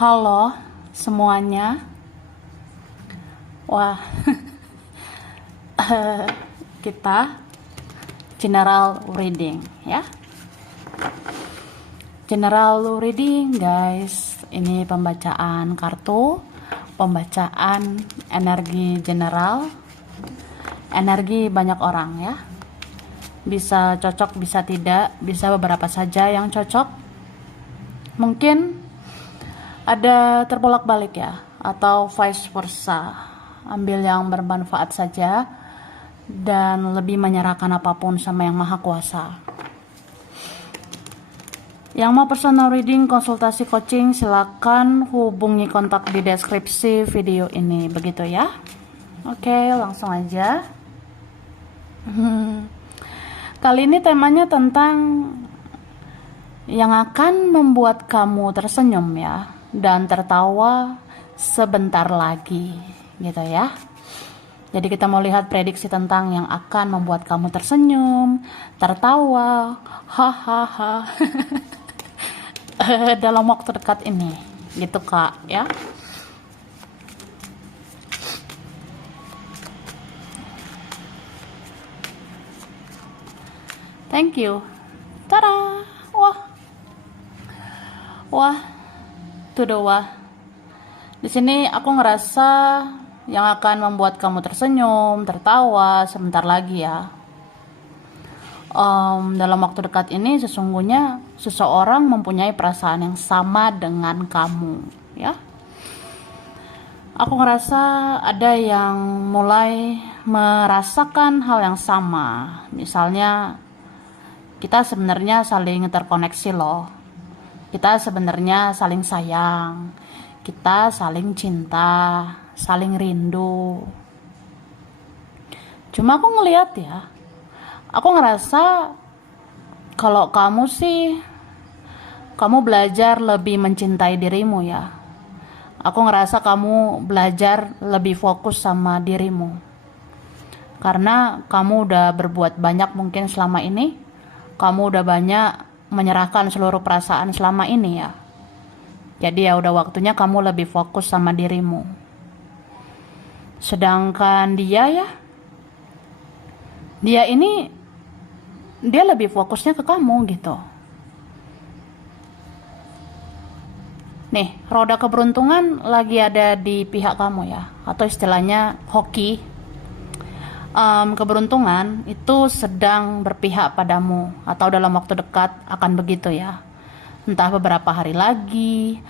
Halo semuanya. Wah, kita general reading ya. General reading guys. Ini pembacaan kartu, pembacaan energi general, energi banyak orang ya. Bisa cocok, bisa tidak, bisa beberapa saja yang cocok. Mungkin ada terbolak-balik ya, atau vice versa. Ambil yang bermanfaat saja dan lebih menyerahkan apapun sama yang maha kuasa. Yang mau personal reading, konsultasi coaching, silakan hubungi kontak di deskripsi video ini, begitu ya. Oke, langsung aja. Kali ini temanya tentang yang akan membuat kamu tersenyum ya, dan tertawa sebentar lagi, gitu ya. Jadi kita mau lihat prediksi tentang yang akan membuat kamu tersenyum, tertawa, hahaha, dalam waktu dekat ini, gitu kak ya. Thank you. Tada, wah, wah. Di sini aku ngerasa yang akan membuat kamu tersenyum, tertawa sebentar lagi ya. Dalam waktu dekat ini sesungguhnya seseorang mempunyai perasaan yang sama dengan kamu ya. Aku ngerasa ada yang mulai merasakan hal yang sama. Misalnya kita sebenarnya saling terkoneksi loh. Kita sebenarnya saling sayang. Kita saling cinta, saling rindu. Cuma aku ngeliat ya, aku ngerasa kalau kamu sih, kamu belajar lebih mencintai dirimu ya. Aku ngerasa kamu belajar lebih fokus sama dirimu. Karena kamu udah berbuat banyak mungkin selama ini. Kamu udah banyak menyerahkan seluruh perasaan selama ini ya. Jadi ya udah waktunya kamu lebih fokus sama dirimu. Sedangkan dia ini dia lebih fokusnya ke kamu gitu. Nih, roda keberuntungan lagi ada di pihak kamu ya, atau istilahnya hoki. Keberuntungan itu sedang berpihak padamu, atau dalam waktu dekat akan begitu ya. Entah beberapa hari lagi,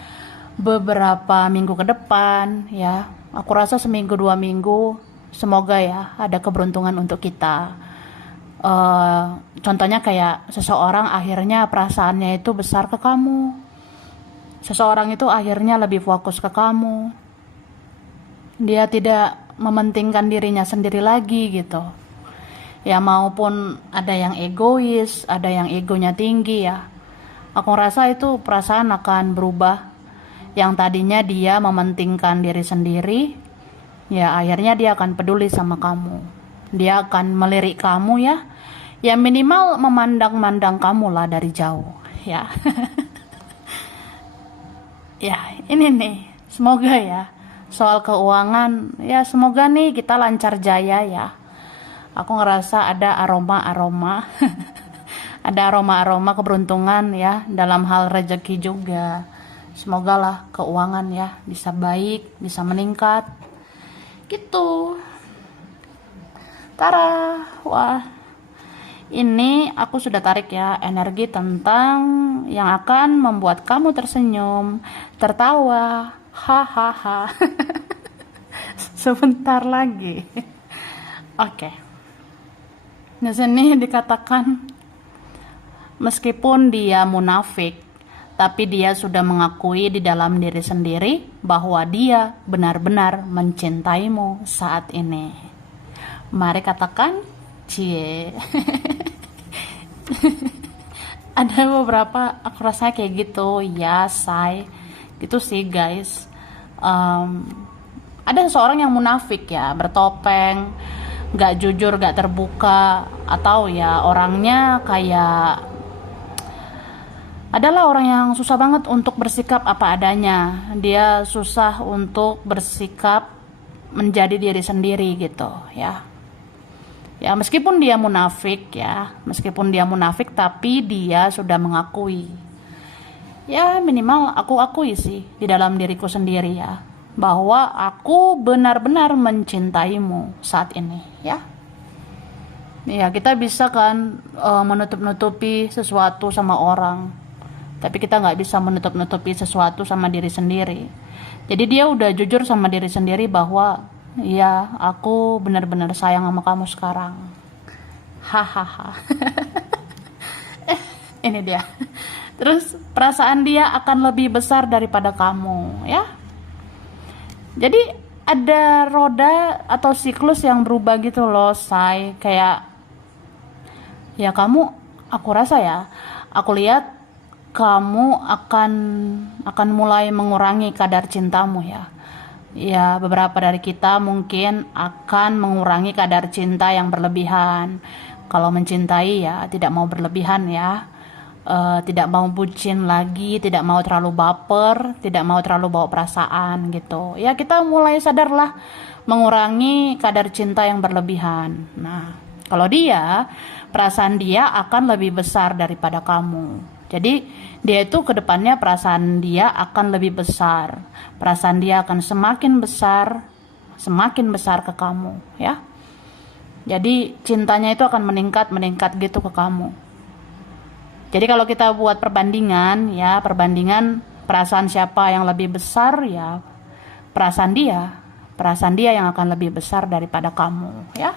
beberapa minggu ke depan ya. Aku rasa seminggu 2 minggu, semoga ya ada keberuntungan untuk kita. Contohnya kayak seseorang akhirnya perasaannya itu besar ke kamu. Seseorang itu akhirnya lebih fokus ke kamu. Dia tidak mementingkan dirinya sendiri lagi gitu. Ya maupun ada yang egois, ada yang egonya tinggi ya. Aku rasa itu perasaan akan berubah. Yang tadinya dia mementingkan diri sendiri, ya akhirnya dia akan peduli sama kamu. Dia akan melirik kamu ya. Ya minimal memandang-mandang kamu lah dari jauh ya. Ya ini nih, semoga ya. Soal keuangan, ya semoga nih kita lancar jaya ya. Aku ngerasa ada aroma-aroma. Ada aroma-aroma keberuntungan ya dalam hal rezeki juga. Semoga lah keuangan ya bisa baik, bisa meningkat. Gitu. Tara, wah. Ini aku sudah tarik ya energi tentang yang akan membuat kamu tersenyum, tertawa, hahaha. Sebentar lagi. Oke. Di sini dikatakan meskipun dia munafik, tapi dia sudah mengakui di dalam diri sendiri bahwa dia benar-benar mencintaimu saat ini. Mari katakan, cie. Ada beberapa aku rasanya kayak gitu ya, say. Gitu sih guys. Ada seseorang yang munafik ya, bertopeng, gak jujur, gak terbuka, atau ya orangnya kayak Adalah orang yang susah banget untuk bersikap apa adanya. Dia susah untuk bersikap menjadi diri sendiri gitu ya. Ya meskipun dia munafik ya, meskipun dia munafik tapi dia sudah mengakui. Ya minimal aku akui sih di dalam diriku sendiri ya, bahwa aku benar-benar mencintaimu saat ini ya. Ya kita bisa kan menutup-nutupi sesuatu sama orang, tapi kita nggak bisa menutup-nutupi sesuatu sama diri sendiri. Jadi dia udah jujur sama diri sendiri bahwa ya aku benar-benar sayang sama kamu sekarang. Hahaha. Ini dia. Terus perasaan dia akan lebih besar daripada kamu ya. Jadi ada roda atau siklus yang berubah gitu loh, say. Kayak ya kamu, aku rasa ya, aku lihat kamu akan mulai mengurangi kadar cintamu ya. Ya, beberapa dari kita mungkin akan mengurangi kadar cinta yang berlebihan. Kalau mencintai ya tidak mau berlebihan ya. Tidak mau bucin lagi, tidak mau terlalu baper, tidak mau terlalu bawa perasaan gitu. Ya kita mulai sadarlah mengurangi kadar cinta yang berlebihan. Nah, kalau dia, perasaan dia akan lebih besar daripada kamu. Jadi dia itu kedepannya perasaan dia akan lebih besar. Perasaan dia akan semakin besar ke kamu ya. Jadi cintanya itu akan meningkat gitu ke kamu. Jadi kalau kita buat perbandingan ya, perbandingan perasaan siapa yang lebih besar ya, perasaan dia yang akan lebih besar daripada kamu ya.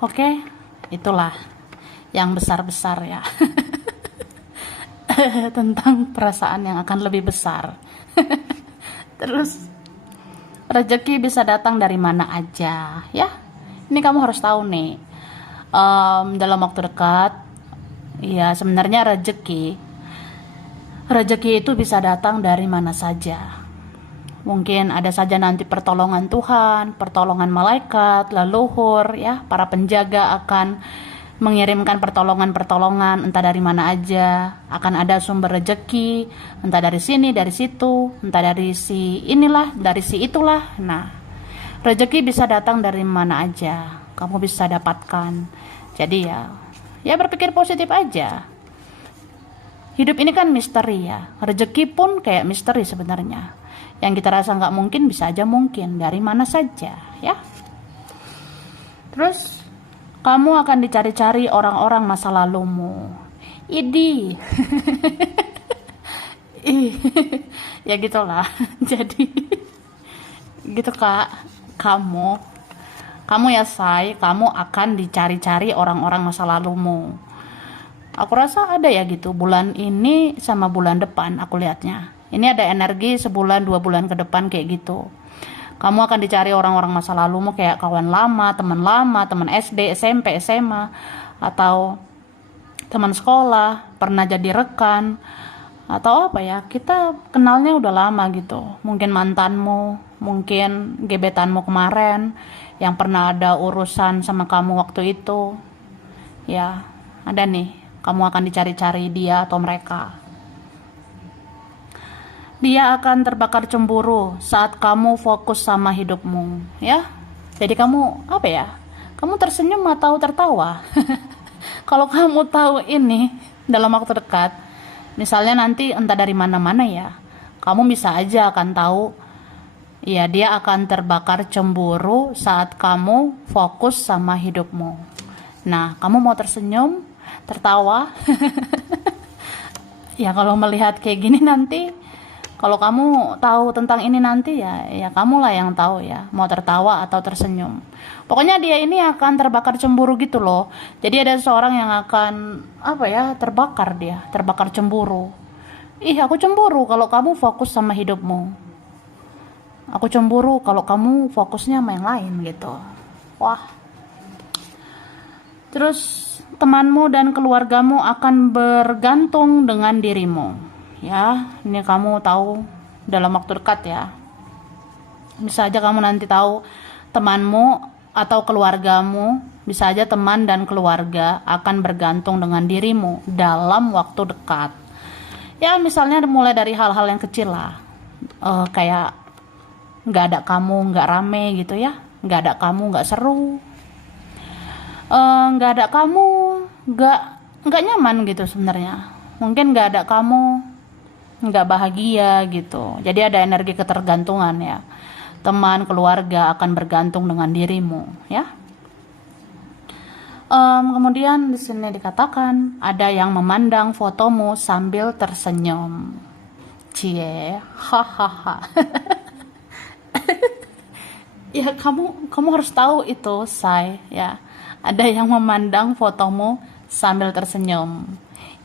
Oke, itulah yang besar-besar ya. Tentang perasaan yang akan lebih besar. Terus rezeki bisa datang dari mana aja ya. Ini kamu harus tahu nih. Dalam waktu dekat ya sebenarnya rezeki itu bisa datang dari mana saja. Mungkin ada saja nanti pertolongan Tuhan, pertolongan malaikat, leluhur ya, para penjaga akan mengirimkan pertolongan entah dari mana aja. Akan ada sumber rezeki, entah dari sini, dari situ, entah dari si inilah, dari si itulah. Nah, rezeki bisa datang dari mana aja, kamu bisa dapatkan. Jadi ya berpikir positif aja. Hidup ini kan misteri ya. Rezeki pun kayak misteri sebenarnya. Yang kita rasa nggak mungkin bisa aja mungkin dari mana saja ya. Terus kamu akan dicari-cari orang-orang masa lalumu. Idi. Ya gitulah. Jadi gitu Kak. Kamu ya say, kamu akan dicari-cari orang-orang masa lalumu. Aku rasa ada ya gitu, bulan ini sama bulan depan aku lihatnya. Ini ada energi sebulan 2 bulan ke depan kayak gitu. Kamu akan dicari orang-orang masa lalumu kayak kawan lama, teman SD, SMP, SMA, atau teman sekolah, pernah jadi rekan, atau apa ya, kita kenalnya udah lama gitu. Mungkin mantanmu, mungkin gebetanmu kemarin, yang pernah ada urusan sama kamu waktu itu. Ya, ada nih, kamu akan dicari-cari dia atau mereka. Dia akan terbakar cemburu saat kamu fokus sama hidupmu, ya. Jadi kamu, apa ya, kamu tersenyum atau tertawa? Kalau kamu tahu ini dalam waktu dekat, misalnya nanti entah dari mana-mana ya, kamu bisa aja akan tahu, ya dia akan terbakar cemburu saat kamu fokus sama hidupmu. Nah, kamu mau tersenyum, tertawa? Ya kalau melihat kayak gini nanti, kalau kamu tahu tentang ini nanti ya kamulah yang tahu ya, mau tertawa atau tersenyum. Pokoknya dia ini akan terbakar cemburu gitu loh. Jadi ada seseorang yang akan terbakar cemburu. Ih, aku cemburu kalau kamu fokus sama hidupmu. Aku cemburu kalau kamu fokusnya sama yang lain gitu. Wah. Terus temanmu dan keluargamu akan bergantung dengan dirimu. Ya, ini kamu tahu dalam waktu dekat ya. Bisa aja kamu nanti tahu temanmu atau keluargamu Bisa aja teman dan keluarga akan bergantung dengan dirimu dalam waktu dekat. Ya misalnya mulai dari hal-hal yang kecil lah. Kayak nggak ada kamu nggak rame gitu ya, nggak ada kamu nggak seru, nggak ada kamu nggak nyaman gitu sebenarnya. Mungkin nggak ada kamu nggak bahagia gitu. Jadi ada energi ketergantungan ya. Teman, keluarga akan bergantung dengan dirimu ya. Kemudian di sini dikatakan ada yang memandang fotomu sambil tersenyum. Cie, hahaha. Ya kamu harus tahu itu, say ya. Ada yang memandang fotomu sambil tersenyum.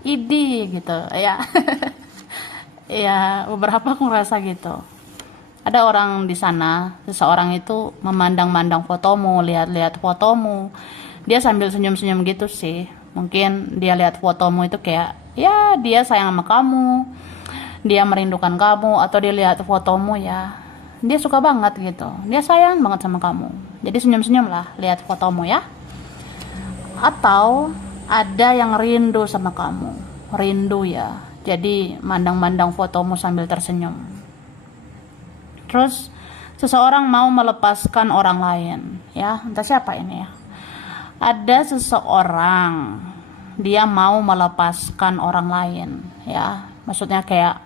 Idi gitu ya. Ya, beberapa aku ngerasa gitu. Ada orang di sana, seseorang itu memandang-mandang fotomu, lihat-lihat fotomu. Dia sambil senyum-senyum gitu sih. Mungkin dia lihat fotomu itu kayak, ya dia sayang sama kamu, dia merindukan kamu, atau dia lihat fotomu ya, dia suka banget gitu, dia sayang banget sama kamu. Jadi senyum-senyum lah lihat fotomu ya. Atau ada yang rindu sama kamu, rindu ya. Jadi mandang-mandang fotomu sambil tersenyum. Terus seseorang mau melepaskan orang lain ya, entah siapa ini ya. Ada seseorang dia mau melepaskan orang lain ya, maksudnya kayak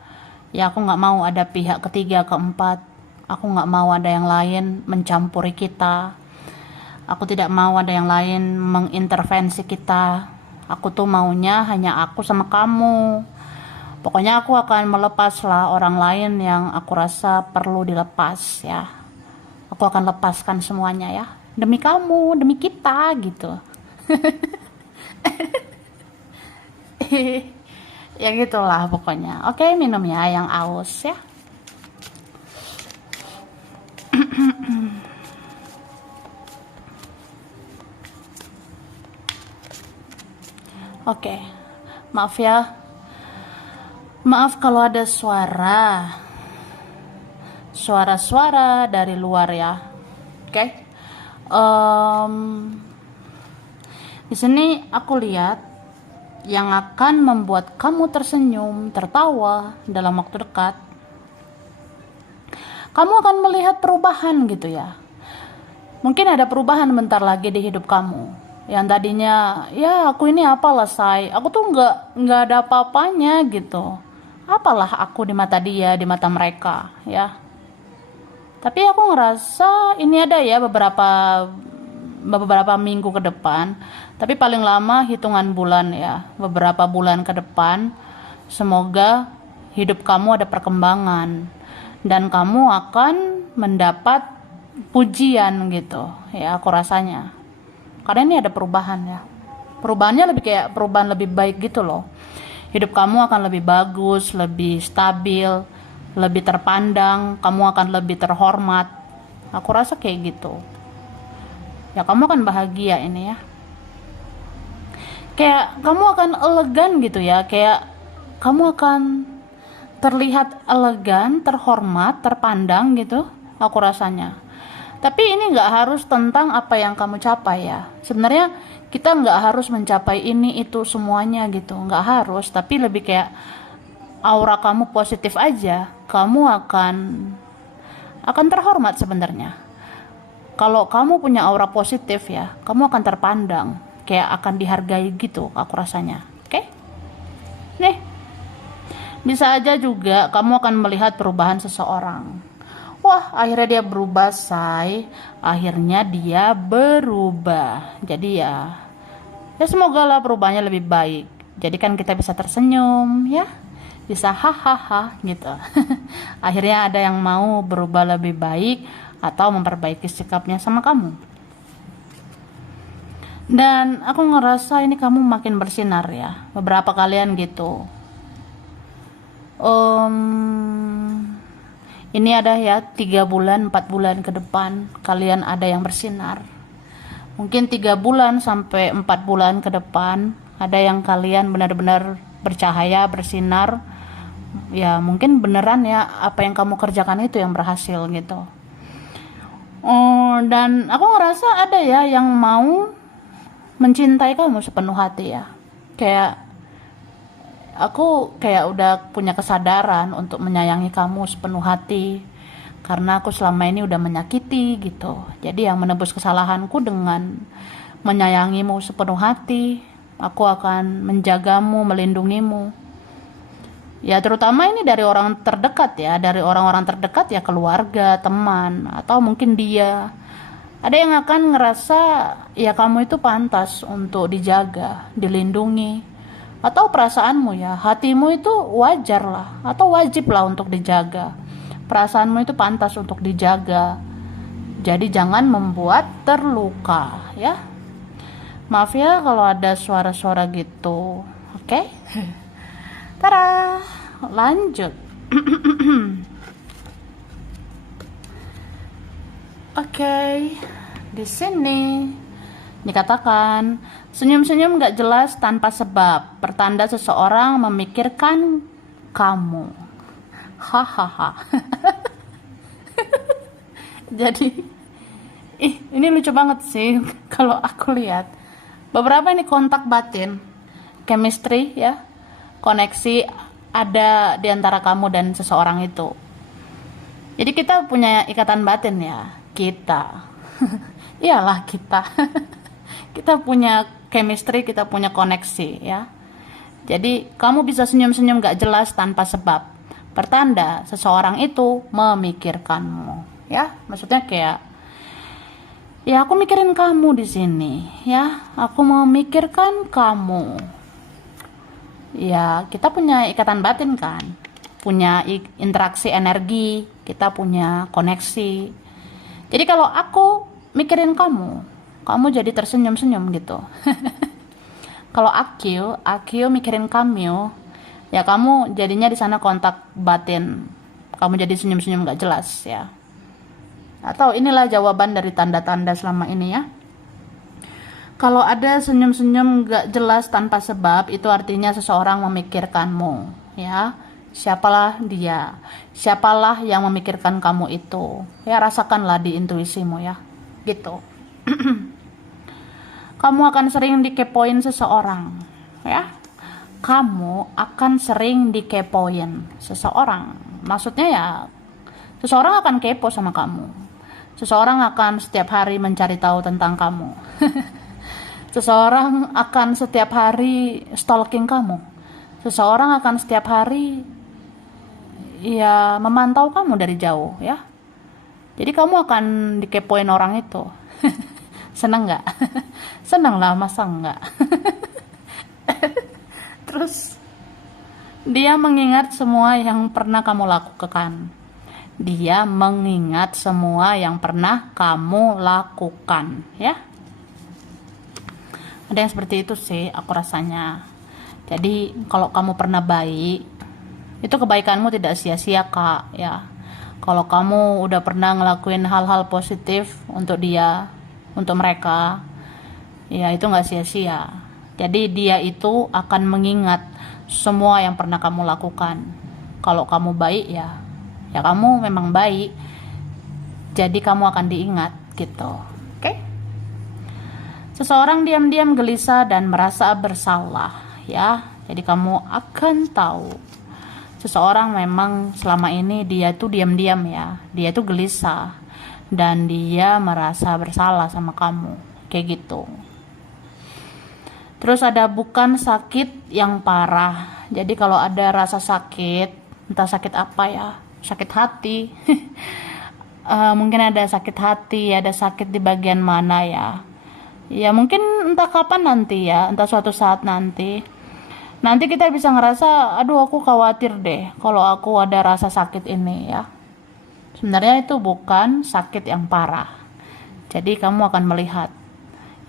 ya aku nggak mau ada pihak ketiga keempat, aku nggak mau ada yang lain mencampuri kita, aku tidak mau ada yang lain mengintervensi kita, aku tuh maunya hanya aku sama kamu. Pokoknya aku akan melepaslah orang lain yang aku rasa perlu dilepas ya. Aku akan lepaskan semuanya ya. Demi kamu, demi kita gitu. Ya gitulah pokoknya. Oke, minum ya yang aus ya. Oke. Maaf ya. Maaf kalau ada suara-suara dari luar ya. Oke. Di sini aku lihat yang akan membuat kamu tersenyum, tertawa dalam waktu dekat. Kamu akan melihat perubahan gitu ya. Mungkin ada perubahan bentar lagi di hidup kamu. Yang tadinya, ya aku ini apalah say, aku tuh nggak ada apa-apanya gitu. Apalah aku di mata dia, di mata mereka ya. Tapi aku ngerasa ini ada ya beberapa minggu ke depan, tapi paling lama hitungan bulan ya, beberapa bulan ke depan, semoga hidup kamu ada perkembangan dan kamu akan mendapat pujian gitu ya, aku rasanya. Karena ini ada perubahan ya, perubahannya lebih kayak perubahan lebih baik gitu loh. Hidup kamu akan lebih bagus, lebih stabil, lebih terpandang, kamu akan lebih terhormat. Aku rasa kayak gitu ya, kamu akan bahagia ini ya, kayak kamu akan elegan gitu ya, kayak kamu akan terlihat elegan, terhormat, terpandang gitu, aku rasanya. Tapi ini nggak harus tentang apa yang kamu capai ya, sebenarnya kita nggak harus mencapai ini itu semuanya gitu, nggak harus, tapi lebih kayak aura kamu positif aja, kamu akan terhormat sebenarnya. Kalau kamu punya aura positif ya, kamu akan terpandang, kayak akan dihargai gitu aku rasanya. Oke? Nih, bisa aja juga kamu akan melihat perubahan seseorang. Wah, akhirnya dia berubah, say. Akhirnya dia berubah. Jadi ya semoga lah perubahannya lebih baik. Jadi kan kita bisa tersenyum ya, bisa hahaha gitu. Akhirnya ada yang mau berubah lebih baik atau memperbaiki sikapnya sama kamu. Dan aku ngerasa ini kamu makin bersinar ya. Beberapa kalian gitu. Ini ada ya 3 bulan 4 bulan ke depan kalian ada yang bersinar. Mungkin 3 bulan sampai 4 bulan ke depan ada yang kalian benar-benar bercahaya, bersinar. Ya mungkin beneran ya apa yang kamu kerjakan itu yang berhasil gitu. Dan aku ngerasa ada ya yang mau mencintai kamu sepenuh hati ya. Kayak aku kayak udah punya kesadaran untuk menyayangi kamu sepenuh hati karena aku selama ini udah menyakiti gitu. Jadi yang menebus kesalahanku dengan menyayangimu sepenuh hati. Aku akan menjagamu, melindungimu. Ya terutama ini dari orang terdekat ya, dari orang-orang terdekat ya, keluarga, teman, atau mungkin dia. Ada yang akan ngerasa ya kamu itu pantas untuk dijaga, dilindungi. Atau perasaanmu ya, hatimu itu wajar lah, atau wajib lah untuk dijaga. Perasaanmu itu pantas untuk dijaga. Jadi jangan membuat terluka ya. Maaf ya kalau ada suara-suara gitu. Oke? Tara, lanjut. Oke, di sini dikatakan senyum-senyum gak jelas tanpa sebab, pertanda seseorang memikirkan kamu. Hahaha. Jadi, ini lucu banget sih kalau aku lihat. Beberapa ini kontak batin, chemistry ya, koneksi ada di antara kamu dan seseorang itu. Jadi kita punya ikatan batin ya, kita. Iyalah kita. Kita punya chemistry, kita punya koneksi ya. Jadi kamu bisa senyum-senyum gak jelas tanpa sebab, pertanda seseorang itu memikirkanmu ya. Maksudnya kayak ya aku mikirin kamu di sini ya, aku memikirkan kamu. Ya kita punya ikatan batin kan, punya interaksi energi, kita punya koneksi. Jadi kalau aku mikirin kamu, kamu jadi tersenyum-senyum gitu. Kalau aku mikirin kamu, ya kamu jadinya di sana kontak batin, kamu jadi senyum-senyum gak jelas ya. Atau inilah jawaban dari tanda-tanda selama ini ya. Kalau ada senyum-senyum gak jelas tanpa sebab, itu artinya seseorang memikirkanmu ya. Siapalah dia, siapalah yang memikirkan kamu itu ya, rasakanlah di intuisimu ya gitu. Kamu akan sering dikepoin seseorang ya, kamu akan sering dikepoin seseorang. Maksudnya ya seseorang akan kepo sama kamu, seseorang akan setiap hari mencari tahu tentang kamu. Seseorang akan setiap hari stalking kamu, seseorang akan setiap hari ya memantau kamu dari jauh ya. Jadi kamu akan dikepoin orang itu. Seneng nggak? Seneng lah, masa enggak? Terus dia mengingat semua yang pernah kamu lakukan. Dia mengingat semua yang pernah kamu lakukan ya. Ada yang seperti itu sih aku rasanya. Jadi kalau kamu pernah baik, itu kebaikanmu tidak sia-sia kak ya. Kalau kamu udah pernah ngelakuin hal-hal positif untuk dia, untuk mereka, ya itu gak sia-sia. Jadi dia itu akan mengingat semua yang pernah kamu lakukan. Kalau kamu baik ya kamu memang baik, jadi kamu akan diingat gitu. Oke? Seseorang diam-diam gelisah dan merasa bersalah ya. Jadi kamu akan tahu seseorang memang selama ini dia tuh diam-diam ya, dia tuh gelisah dan dia merasa bersalah sama kamu kayak gitu. Terus ada bukan sakit yang parah. Jadi kalau ada rasa sakit, entah sakit apa ya, sakit hati. Mungkin ada sakit hati, ada sakit di bagian mana ya. Ya mungkin entah kapan nanti ya, entah suatu saat nanti kita bisa ngerasa, aduh aku khawatir deh kalau aku ada rasa sakit ini ya. Sebenarnya itu bukan sakit yang parah. Jadi kamu akan melihat,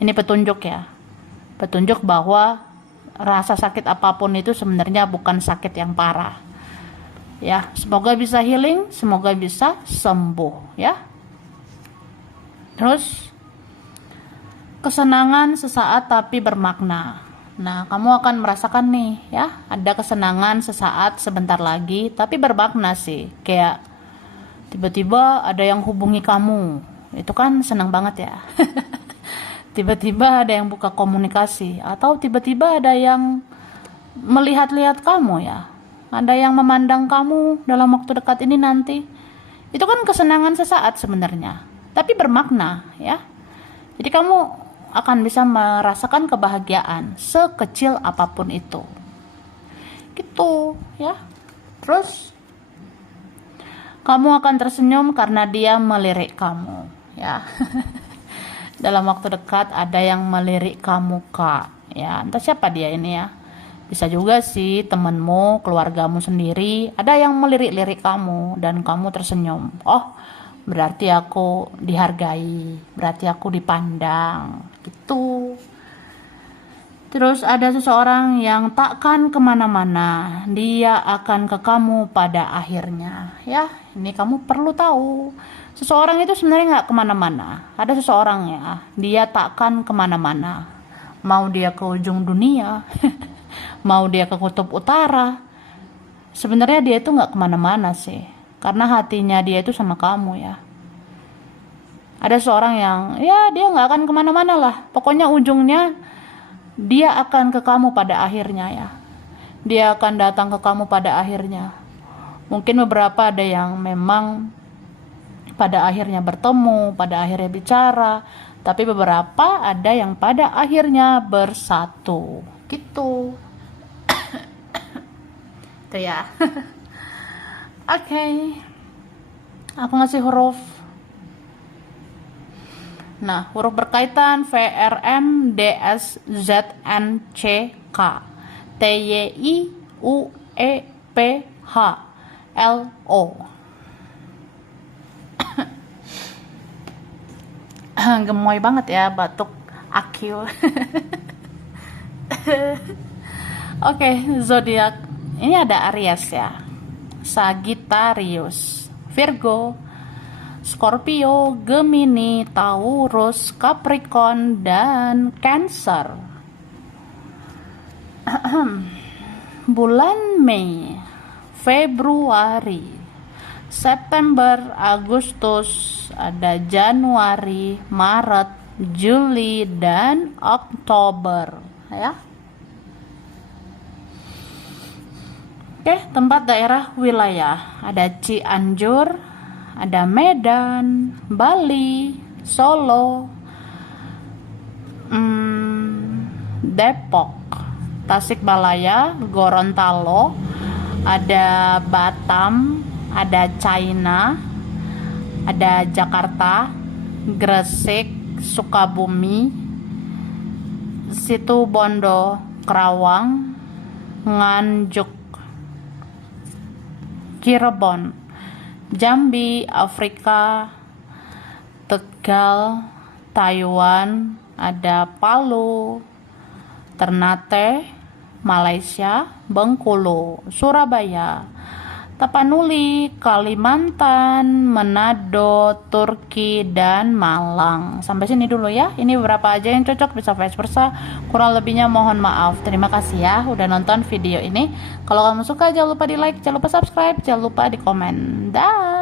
ini petunjuk ya, petunjuk bahwa rasa sakit apapun itu sebenarnya bukan sakit yang parah ya. Semoga bisa healing, semoga bisa sembuh ya. Terus kesenangan sesaat tapi bermakna. Nah, kamu akan merasakan nih ya, ada kesenangan sesaat sebentar lagi tapi bermakna sih. Kayak tiba-tiba ada yang hubungi kamu, itu kan senang banget ya. tiba-tiba ada yang buka komunikasi, atau tiba-tiba ada yang melihat-lihat kamu ya, ada yang memandang kamu dalam waktu dekat ini nanti. Itu kan kesenangan sesaat sebenarnya, tapi bermakna ya. Jadi kamu akan bisa merasakan kebahagiaan sekecil apapun itu, gitu ya. Terus kamu akan tersenyum karena dia melirik kamu ya. Dalam waktu dekat ada yang melirik kamu, Kak ya. Entah siapa dia ini ya, bisa juga sih temenmu, keluargamu sendiri, ada yang melirik-lirik kamu dan kamu tersenyum. Oh, berarti aku dihargai, berarti aku dipandang, gitu. Terus ada seseorang yang takkan kemana-mana, dia akan ke kamu pada akhirnya ya. Ini kamu perlu tahu, seseorang itu sebenarnya nggak kemana-mana. Ada seseorang ya, dia takkan kemana-mana, mau dia ke ujung dunia mau dia ke kutub utara, sebenarnya dia itu nggak kemana-mana sih, karena hatinya dia itu sama kamu ya. Ada seorang yang ya dia nggak akan kemana-mana lah, pokoknya ujungnya dia akan ke kamu pada akhirnya ya. Dia akan datang ke kamu pada akhirnya. Mungkin beberapa ada yang memang pada akhirnya bertemu, pada akhirnya bicara, tapi beberapa ada yang pada akhirnya bersatu, gitu. Itu ya. Oke. Aku ngasih huruf. Nah, huruf berkaitan V, R, M, D, S, Z, N, C, K, T, Y, I, U, E, P, H, L, O. Gemoy banget ya batuk akil. Oke, zodiak ini ada Aries ya, Sagittarius, Virgo, Scorpio, Gemini, Taurus, Capricorn, dan Cancer. Bulan Mei, Februari, September, Agustus, ada Januari, Maret, Juli, dan Oktober ya. Oke, tempat daerah wilayah ada Cianjur, ada Medan, Bali, Solo, Depok, Tasikmalaya, Gorontalo, ada Batam, ada China, ada Jakarta, Gresik, Sukabumi, Situbondo, Kerawang, Nganjuk, Cirebon, Jambi, Afrika, Tegal, Taiwan, ada Palu, Ternate, Malaysia, Bengkulu, Surabaya, Tapanuli, Kalimantan, Manado, Turki, dan Malang. Sampai sini dulu ya. Ini beberapa aja yang cocok, bisa vice versa. Kurang lebihnya mohon maaf. Terima kasih ya udah nonton video ini. Kalau kamu suka jangan lupa di like, jangan lupa subscribe, jangan lupa di komen. Dah.